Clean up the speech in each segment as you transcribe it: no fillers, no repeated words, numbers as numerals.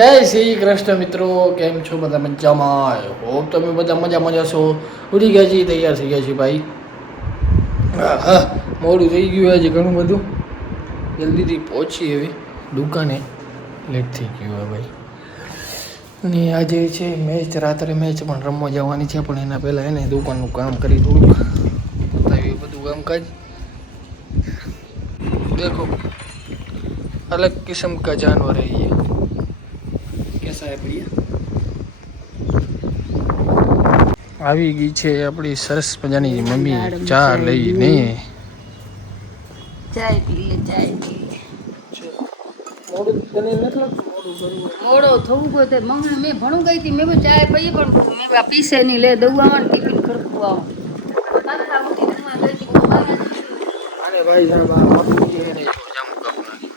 જય શ્રી કૃષ્ણ મિત્રો, કેમ છો બધા? મજામાં? હોપ તમે બધા મજામાં જશો. ઉડી ગયા છીએ, તૈયાર થઈ ગયા છીએ ભાઈ. હા, મોડું થઈ ગયું આજે ઘણું બધું. જલ્દીથી પહોંચી એવી દુકાને, લેટ થઈ ગયું હોય ભાઈ. અને આજે છે મેચ, રાત્રે મેચ પણ રમવા જવાની છે, પણ એના પહેલાં એને દુકાનનું કામ કરી થોડુંક બતાવ્યું બધું કામકાજ. देखो अलग किस्म का जानवर है ये. कैसा है भैया? આવી ગઈ છે આપણી સરસ મજાની મમ્મી ચા લઈને. ચાય પી લે, ચાય પી લે. મોડું તને નથી લાગતું મોડું કરવું? મોડો થવું ગયો તે મંગળ મેં ભણું ગઈ હતી, મેં બી ચાય પીએ પણ મેં પીસે નહીં લે દઉં આવવાનું ટિફિન ખરખું આવો. અરે ભાઈ સાહેબ આ બાપુજી એને જો જામુ કાપુ નાખી.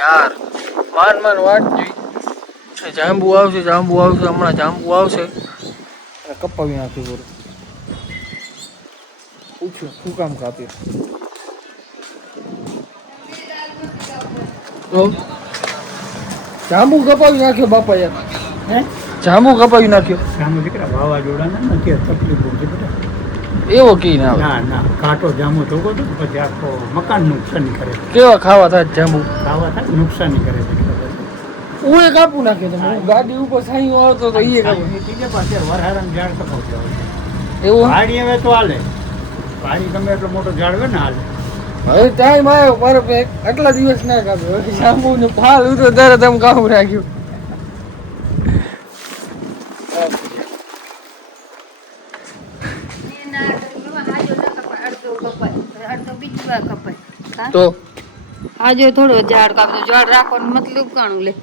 યાર માન વાટ જોઈ. જાંબુ આવશે હમણાં જાંબુ આવશે અને કપાવી નાખ્યું પૂરું. પૂછ્યું શું કામ કાપ્યું? તો જાંબુ કપાવી નાખ્યો બાપા યાર. હે જાંબુ કપાવી નાખ્યો. જામુ દીકરા વાવાઝોડાના નથી તકલીફ બહુ છે બેટા. એવો કી ના આવે. ના કાંટો જામુ ધોકો તો પછી આખો મકાન નુકસાન કરે. કેવા ખાવા થાય જાંબુ? ખાવા થાય નુકસાની કરે છે. હું એ કાપું નાખ્યો તો હું ગાડી ઉપર સાઈઓ આવતો તો એ કાપું. બીજે પાસે વરહારાનું ઝાડ કપાવશે એવું વાડી હવે તો હાલે. વાડી ગમે એટલો મોટો ઝાડ હોય ને હાલે. હવે ટાઈમ આવ્યો મારો આટલા દિવસ ના કાપ્યો. હવે જાંબુ ને ફાલ ઉતરો ત્યારે તમે કામ રાખ્યું. તો આજે થોડો ઝાડ કાપતો, ઝાડ રાખવાનો મતલબ કાણું લે.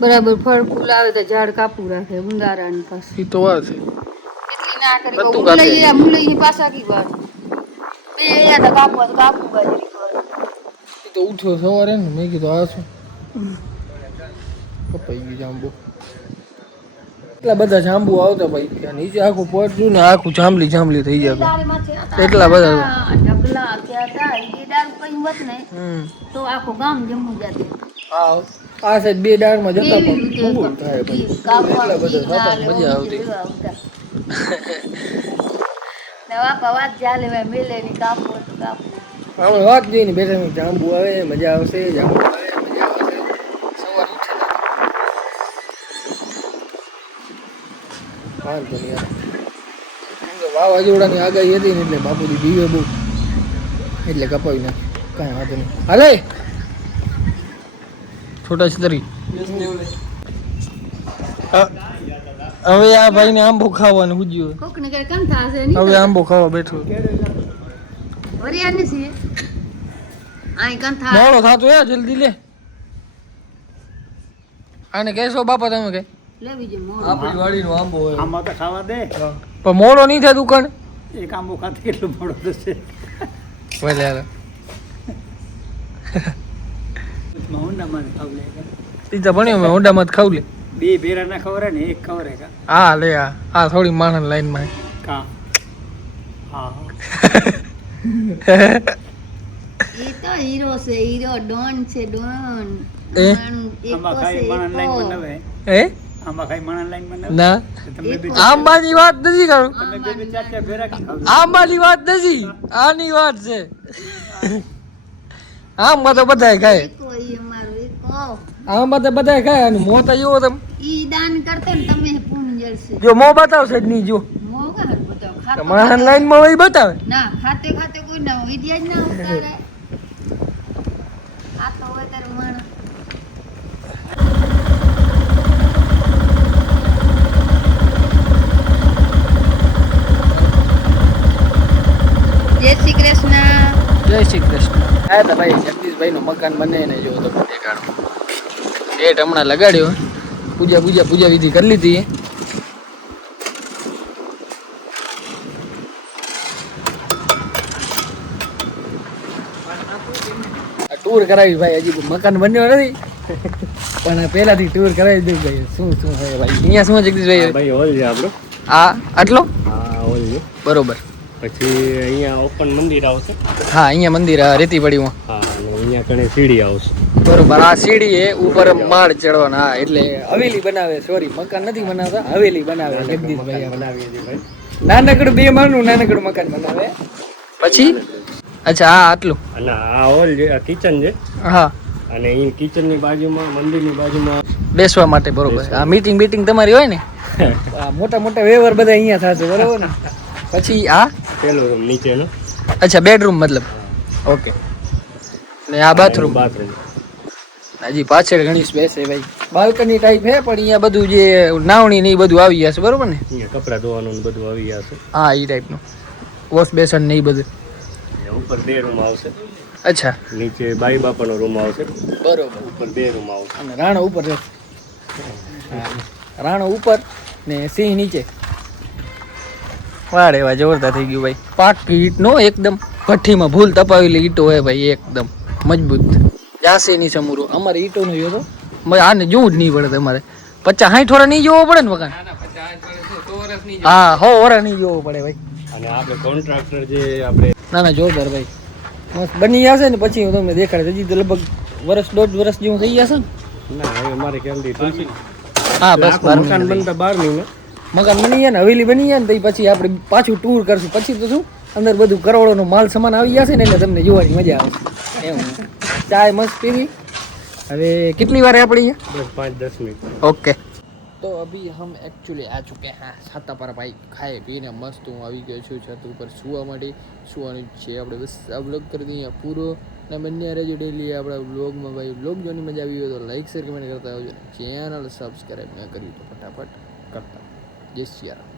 બરાબર ફળ ફૂલ આવે તો ઝાડ કાપું રાખે ઉંદારાની પાસે. ઈ તો વાત છે. એટલી ના કરી બધું કાપે. મુલઈ પાછા કી વાર બે અહીંયા તો કાપવા તો કાપું ગાજરી કર. ઈ તો ઉઠ્યો સવારે ને મેં કીધું આ શું કપાઈ ગયું જાંબુ. એટલા બધા જાંબુ આવતા ભાઈ ત્યાં નીચે આખું પડ્યું ને આખું જાંબલી થઈ જતું. એટલા બધા ઢગલા ક્યાં હતા એ દારૂ કઈ મત ને તો આખું ગામ જમવું જાતે. આ સાઈડ બે ડાળમાં જતા પણ ફૂલ થાય ભાઈ. એટલા બધા થતા મજા આવતી. નવા પવાત ચાલે મેલે ની કાપો તો કાપો. આપણે વાત જોઈને બેઠા જાંબુ આવે મજા આવશે, જાંબુ આવે મજા આવશે. સવાર ઉઠે વાંધો નહીં યાર. કેમ કે વાવાઝોડાની આગાહી હતી ને એટલે બાપુજી દીવે બહુ એટલે કપાવી નાખી. કાંઈ વાંધો નહીં. હાલે છોટા છતરી. હવે આ ભાઈને આંબો ખાવાનું પૂજ્યું. કોક ને કઈ કામ થાશે ની હવે આંબો ખાવા બેઠો. વરિયા ને છે આઈ કામ થા મોડો થાતો યાર જલ્દી લે. આને કહેશો બાપા તમે કે લેવી જે મો આપણી વાડીનો આંબો હોય. આમાં તો ખાવા દે. પણ મોડો નહીં થાય દુકાન. એક આંબો ખાતે કેટલું મોડો થશે. ભલે યાર ઊંડામાં ખાવ લે. ઈ તો ભણ્યો મેં ઊંડામાં જ ખાવ લે. બે ભેરા ના ખવરે ને એક ખવરે કા. હા લે આ થોડી માણસ લાઈનમાં કા હા એ તો હીરો છે, હીરો ડોન છે, ડોન. એ? આમાં ખાઈ મણન લાઈન બનાવે. હે આમાં ખાઈ મણન લાઈન બનાવે. ના તમે બે આંબાની વાત નથી કરું. તમે બે ચાર ભેરા કી ખાવ. આંબાની વાત નથી, આની વાત છે. આંબા તો બધાય ખાય. કોઈ અમારું એકો આંબા તો બધાય ખાય અને મોં તો જોવો તમે. ઈ દાન કરતો ને તમે પૂન જરશે જો મોં બતાવશે જ નહીં જો. મોગા બતાવ ખાતો માણસ લાઈનમાં હોય બતાવે. ના ખાતે કોઈ ના વિડિયા જ ના ઉતારે. આ તો હોય તાર માણસ. જય શ્રી કૃષ્ણ. જય શ્રી કૃષ્ણ. આ તો ભાઈ જગદીશભાઈ નું મકાન બને ને જો તો દેખાડો. ગેટ હમણાં લગાડ્યો. પૂજા વિધિ કરી લીધી. ટૂર કરાવી ભાઈ, હજી મકાન બન્યો નથી પણ પહેલાથી ટૂર કરાવી દઉં ભાઈ. શું છે ભાઈ અહીંયા શું જગદીશભાઈ? ભાઈ હોલ છે આપણો. આ આટલો હા હોલ છે. બરોબર. પછી અહીંયા ઓપન મંદિર આવશે. હા અહીંયા મંદિર રેતી પડીમાં. હા અને અહીંયા કણે સીડી આવશે. બરોબર આ સીડી એ ઉપર માળ ચડવાના હા એટલે હવેલી બનાવે સોરી મકાન નથી બનાવતા હવેલી બનાવે જગદીશભાઈ બનાવીએ છીએ ભાઈ. નાનકડું 2 માળનું નાનકડું મકાન બનાવે પછી અચ્છા હા આટલું અને આ હોલ છે, આ કિચન છે. હા અને એ કિચનની બાજુમાં મંદિરની બાજુમાં બેસવા માટે બરોબર આ મીટિંગ તમારી હોય ને આ મોટા મોટા વ્યવહાર બધા અહીંયા થશે બરોબર ને પછી આ પેલો રૂમ નીચેનો અચ્છા બેડરૂમ મતલબ ઓકે ને આ બાથરૂમ બાથરૂમ. હજી પાછળ ઘણી સ્પેસ છે ભાઈ બાલ્કની ટાઈપ હે પણ અહીંયા બધું જે નાવણી ને એ બધું આવી જશે બરોબર ને અહીંયા કપડાં ધોવાનું ને બધું આવી જશે. હા એ ટાઈપનું વોશ બેસન ને એ બધું અને ઉપર 2 રૂમ આવશે. અચ્છા નીચે બાઈ બાપાનો રૂમ આવશે. બરોબર ઉપર 2 રૂમ આવશે. અને રાણો ઉપર છે રાણો ઉપર ને સિંહ નીચે વાડે વા જોરદાર થઈ ગયું ભાઈ પાકી ઈંટનો એકદમ ભઠ્ઠીમાં ભૂલ તપાવેલી ઈંટો હોય ભાઈ એકદમ મજબૂત જાસે ની સમૂરો અમારે ઈંટોનો જોયો તો આને જોવું જ નહીં પડે તમારે 50-60 વર્ષ નહીં જોવો પડે ને મકાન હા 100 વર્ષ નહીં જોવો પડે ભાઈ અને આપણે કોન્ટ્રાક્ટર જે આપણે ના ના જોરદાર ભાઈ મસ્ત બની જશે ને પછી હું તમને દેખાડે હજી તો લગભગ વર્ષ 1.5 વર્ષ જેવું થઈ જશે ને ના હવે અમારે ખ્યાલથી તુલસી હા બસ આખું મકાન બનતા 12 મહિના મકાન બની જાય ને હવેલી બની જાય ને તો પછી આપણે પાછું ટૂર કરશું પછી તો શું અંદર બધું કરોડોનો માલ સામાન આવી જશે ને એટલે તમને જોવાની મજા આવે એવું ચાય મસ્ત પીવી હવે કેટલી વાર આપણી બસ 5-10 મિનિટ. ओके तो अभी हम एक्चुअली आ चुके हैं छाता पर भाई खाए पीने मस्त હું આવી ગયો છું છત ઉપર સુવા માટે સુવાનું છે આપણે બસ આ વ્લોગ કરી દઈએ પૂરો ને બંને રહેજો ડેલી આપણા વ્લોગમાં ભાઈ વ્લોગ જોવાની મજા આવી હોય તો લાઈક શેર કમેન્ટ કરતા આવજો ચેનલ સબસ્ક્રાઈબ ન કરી તો ફટાફટ કરતા જય શ્રી રામ.